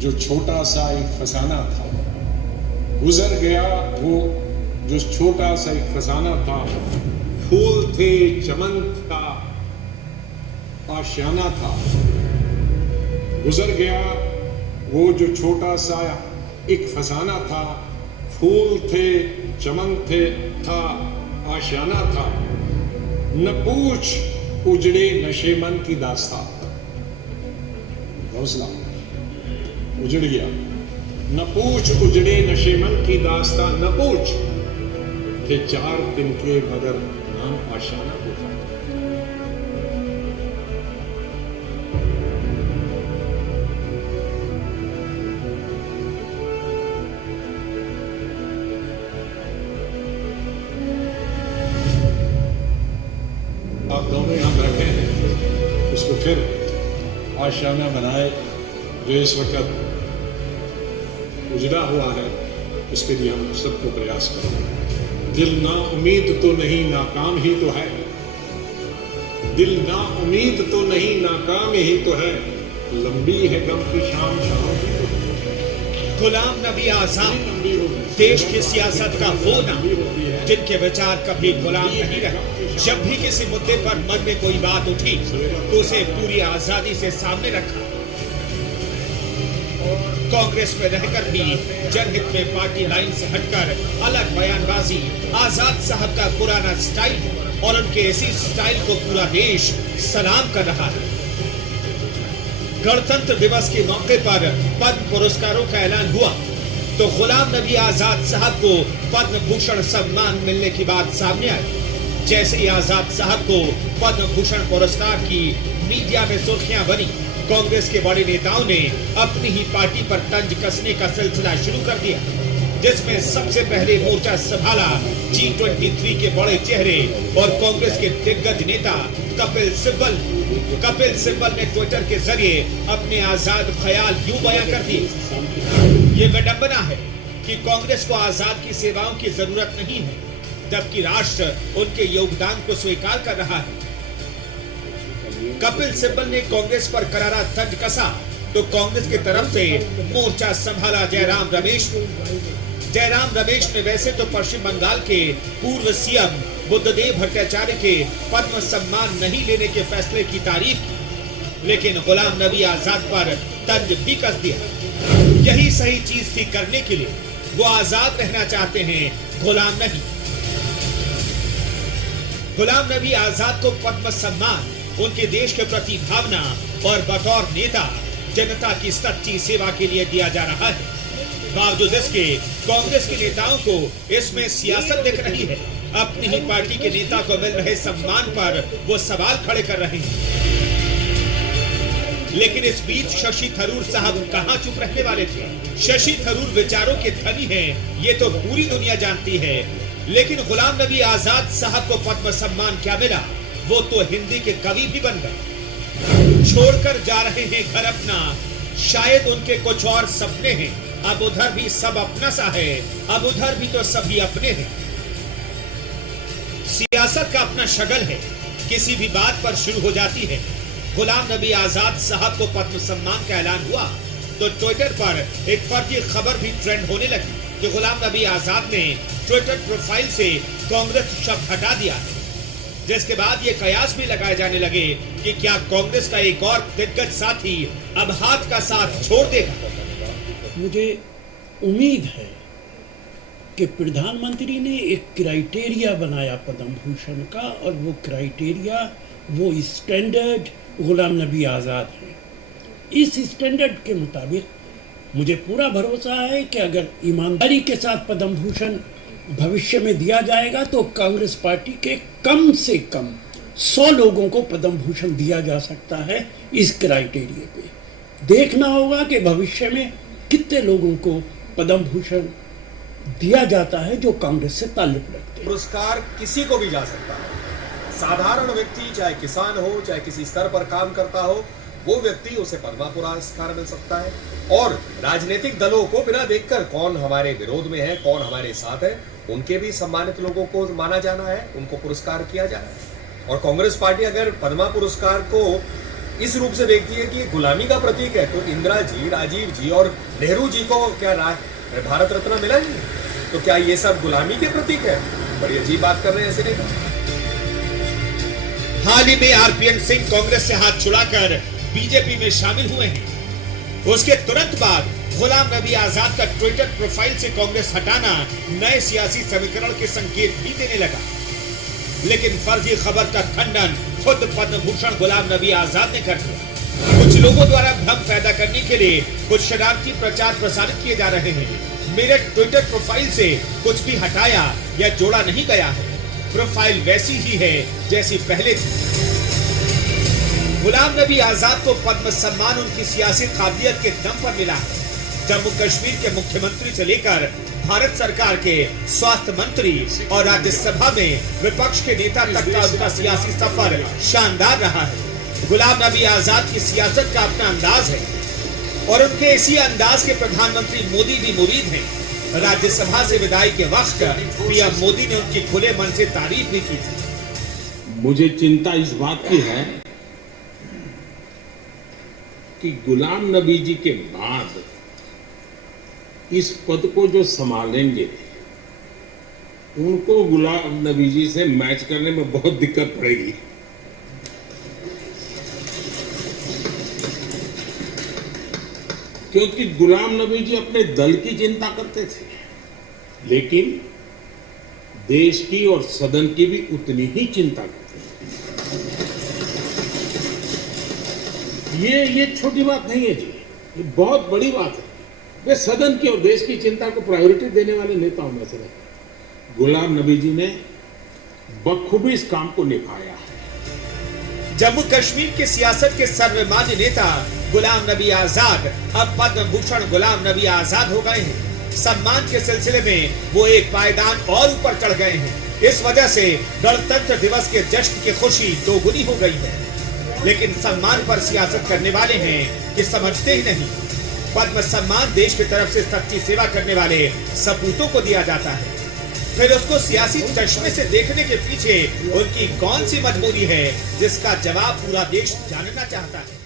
जो छोटा सा एक फसाना था, गुजर गया वो जो छोटा सा एक फसाना था। फूल थे, चमन था, आशियाना था। गुजर गया वो जो छोटा सा एक फसाना था। फूल थे, चमन थे, था, आशियाना था। न पूछ उजड़े नशे मन की दास्तां। हौसला उजड़ गया। न पूछ उजड़े नशे मन की दास्तां। न पूछ के 4 दिन के मगर नाम आशियाना को था। आप दोनों यहां बैठे हैं, उसको फिर आशियाना बनाए जो इस वक्त उजड़ा हुआ है, उसके लिए हम सबको प्रयास करें। दिल ना उम्मीद तो नहीं, नाकाम ही तो है। दिल ना उम्मीद तो नहीं, नाकाम ही तो है। लंबी है गम की शाम, शाम ही तो है। गुलाम नबी आजाद देश की सियासत का वो नाम जिनके विचार कभी गुलाम नहीं रहे। जब भी किसी मुद्दे पर मन में कोई बात उठी तो उसे पूरी आजादी से सामने रखा। कांग्रेस में रहकर भी जनहित में पार्टी लाइन से हटकर अलग बयानबाजी आजाद साहब का पुराना स्टाइल और उनके इसी स्टाइल को पूरा देश सलाम कर रहा है। गणतंत्र दिवस के मौके पर पद्म पुरस्कारों का ऐलान हुआ तो गुलाम नबी आजाद साहब को पद्म भूषण सम्मान मिलने की बात सामने आई। जैसे ही आजाद साहब को पद्म भूषण पुरस्कार की मीडिया में सुर्खियां बनी, कांग्रेस के बड़े नेताओं ने अपनी ही पार्टी पर तंज कसने का सिलसिला शुरू कर दिया, जिसमें सबसे पहले मोर्चा संभाला G23 के बड़े चेहरे और कांग्रेस के दिग्गज नेता कपिल सिब्बल। कपिल सिब्बल ने ट्विटर के जरिए अपने आजाद ख्याल यूं बयां कर दिए। ये विडंबना है कि कांग्रेस को आजाद की सेवाओं की जरूरत नहीं है, जबकि राष्ट्र उनके योगदान को स्वीकार कर रहा है। कपिल सिब्बल ने कांग्रेस पर करारा तंज कसा तो कांग्रेस की तरफ से मोर्चा संभाला जयराम रमेश। जयराम रमेश ने वैसे तो पश्चिम बंगाल के पूर्व सीएम बुद्धदेव भट्टाचार्य के पद्म सम्मान नहीं लेने के फैसले की तारीफ की, लेकिन गुलाम नबी आजाद पर तंज भी कस दिया। यही सही चीज थी करने के लिए। वो आजाद रहना चाहते हैं, गुलाम नहीं। गुलाम नबी आजाद को पद्म सम्मान उनके देश के प्रति भावना और बतौर नेता जनता की सच्ची सेवा के लिए दिया जा रहा है। बावजूद इसके कांग्रेस के नेताओं को इसमें सियासत दिख रही है। अपनी ही पार्टी के नेता को मिल रहे सम्मान पर वो सवाल खड़े कर रहे हैं। लेकिन इस बीच शशि थरूर साहब कहां चुप रहने वाले थे। शशि थरूर विचारों के धनी हैं, ये तो पूरी दुनिया जानती है। लेकिन गुलाम नबी आजाद साहब को पद्म सम्मान क्या मिला? वो तो हिंदी के कवि भी बन गए। छोड़कर जा रहे हैं घर अपना, शायद उनके कुछ और सपने हैं। अब उधर भी सब अपना सा है, अब उधर भी तो सभी अपने हैं। सियासत का अपना शगल है, किसी भी बात पर शुरू हो जाती है। गुलाम नबी आजाद साहब को पद्म सम्मान का ऐलान हुआ तो ट्विटर पर एक फर्जी खबर भी ट्रेंड होने लगी कि गुलाम नबी आजाद ने ट्विटर प्रोफाइल से कांग्रेस शब्द हटा दिया है, जिसके बाद ये कयास भी लगाए जाने लगे कि क्या कांग्रेस का एक और दिग्गज साथी अब हाथ का साथ छोड़ देगा। मुझे उम्मीद है कि प्रधानमंत्री ने एक क्राइटेरिया बनाया पद्म भूषण का, और वो क्राइटेरिया, वो स्टैंडर्ड गुलाम नबी आज़ाद है। इस स्टैंडर्ड के मुताबिक मुझे पूरा भरोसा है कि अगर ईमानदारी के साथ पद्म भूषण भविष्य में दिया जाएगा तो कांग्रेस पार्टी के कम से कम 100 लोगों को पद्म भूषण दिया जा सकता है इस क्राइटेरिया पे। देखना होगा कि भविष्य में कितने लोगों को पद्म भूषण दिया जाता है जो कांग्रेस से ताल्लुक रखते हैं। पुरस्कार किसी को भी जा सकता है। साधारण व्यक्ति, चाहे किसान हो, चाहे किसी स्तर पर काम करता हो, वो व्यक्ति, उसे पद्म पुरस्कार मिल सकता है। और राजनीतिक दलों को बिना देखकर कौन हमारे विरोध में है, कौन हमारे साथ है, उनके भी सम्मानित लोगों को माना जाना है, उनको पुरस्कार किया जाना है। और कांग्रेस पार्टी अगर पद्म पुरस्कार को इस रूप से देखती है कि ये गुलामी का प्रतीक है, तो इंदिरा जी, राजीव जी और नेहरू जी को क्या भारत रत्न मिला नहीं? तो क्या ये सब गुलामी के प्रतीक है? बड़ी अजीब बात कर रहे हैं ऐसे नेता। हाल ही में आरपीएन सिंह कांग्रेस से हाथ छुड़ाकर बीजेपी में शामिल हुए हैं। उसके तुरंत बाद गुलाम नबी आजाद का ट्विटर प्रोफाइल से कांग्रेस हटाना नए सियासी समीकरण के संकेत भी देने लगा। लेकिन फर्जी खबर का खंडन खुद पद्म भूषण गुलाम नबी आजाद ने कर दिया। कुछ लोगों द्वारा भ्रम पैदा करने के लिए कुछ शरारती प्रचार प्रसारित किए जा रहे हैं। मेरे ट्विटर प्रोफाइल से कुछ भी हटाया या जोड़ा नहीं गया है। प्रोफाइल वैसी ही है जैसी पहले थी। गुलाम नबी आजाद को पद्म सम्मान उनकी सियासी काबिलियत के दम पर मिला है। जम्मू कश्मीर के मुख्यमंत्री से लेकर भारत सरकार के स्वास्थ्य मंत्री और राज्यसभा में विपक्ष के नेता तक का उनका सियासी सफर शानदार रहा है। गुलाम नबी आजाद की सियासत का अपना अंदाज है और उनके इसी अंदाज के प्रधानमंत्री मोदी भी मुरीद हैं। राज्यसभा से विदाई के वक्त पीएम मोदी ने उनकी खुले मन से तारीफ भी की थी। मुझे चिंता इस बात की है कि गुलाम नबी जी के बाद इस पद को जो संभालेंगे उनको गुलाम नबी जी से मैच करने में बहुत दिक्कत पड़ेगी। क्योंकि गुलाम नबी जी अपने दल की चिंता करते थे, लेकिन देश की और सदन की भी उतनी ही चिंता करते थे। ये छोटी बात नहीं है जी, ये बहुत बड़ी बात है। वे सदन की और देश की चिंता को प्रायोरिटी देने वाले नेताओं में से रहे। गुलाम नबी जी ने बखूबी इस काम को निभाया है। जम्मू कश्मीर की सियासत के सर्वमान्य नेता गुलाम नबी आजाद अब पद्म भूषण गुलाम नबी आजाद हो गए हैं। सम्मान के सिलसिले में वो एक पायदान और ऊपर चढ़ गए हैं। इस वजह से गणतंत्र दिवस के जश्न की खुशी दोगुनी हो गई है। लेकिन सम्मान पर सियासत करने वाले हैं कि समझते ही नहीं। पद्म सम्मान देश की तरफ से सच्ची सेवा करने वाले सपूतों को दिया जाता है। फिर उसको सियासी चश्मे से देखने के पीछे उनकी कौन सी मजबूरी है, जिसका जवाब पूरा देश जानना चाहता है।